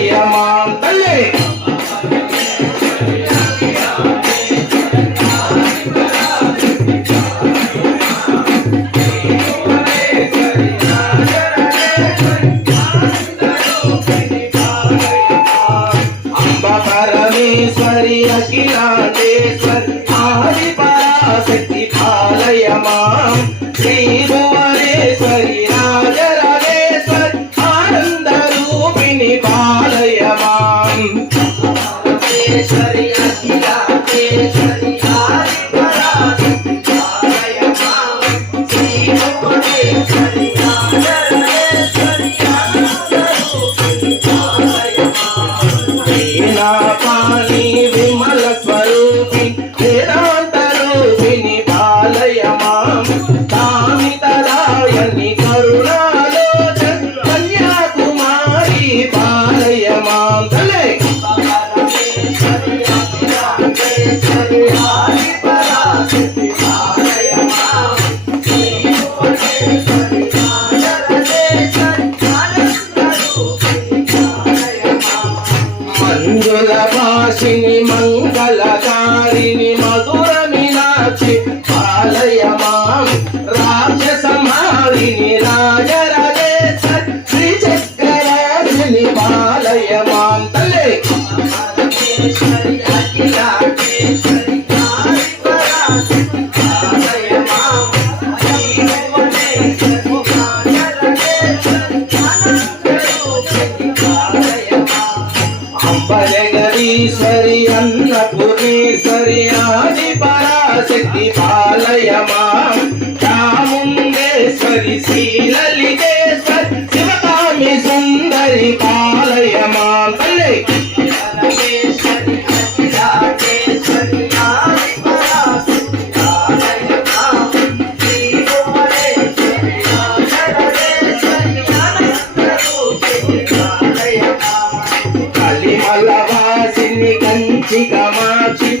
పాలయమాం తల్లి పరమేశ్వరి అఖిలాండేశ్వరి ఆది పరాశక్తి పాలయమాం శ్రీ భువనేశ్వరి రాజరాజేశ్వరి ఆనంద రూపిణి పాలయమాం పరమేశ్వరి అఖిలాండేశ్వరి ఆది పరాశక్తి పాలయమాం శ్రీ భువనేశ్వరి రాజరాజేశ్వరి ఆనంద రూపిణి పాని విమల స్వరూపి వేదాంత రూపిణి పాలయమాం కామితరాయణి కరుణాలోచన కన్యాకుమారి పాలయమాం తలే మంజుల భాషిని మంగళకారిణి మధుర మీనాక్షి పాలయమాం రాజ్యసంహారిణి రాజరాజేశ్వరి శ్రీ చక్రరాజిని పాలయమాం తల్లే అఖిలాండేశ్వరి ఆది పరాశక్తి పాలయమాం శ్రీ భువనేశ్వరి రాజరాజేశ్వరి ఆనంద రూపిణి పాలయమాం అంబలగరీశ్వరి అన్నపూర్ణేశ్వరి ఆది పరాశక్తి పాలయమాం చాముండేశ్వరి శ్రీలలితేశ్వరి శివకామి సుందరి పాలయమాం తల్లి పరమేశ్వరి అఖిలాండేశ్వరి ఆది పరాశక్తి పాలయమాం శ్రీ భువనేశ్వరి రాజరాజేశ్వరి ఆనంద రూపిణి పాలయమాం కలిమలవాసిని కంచి కామాక్షి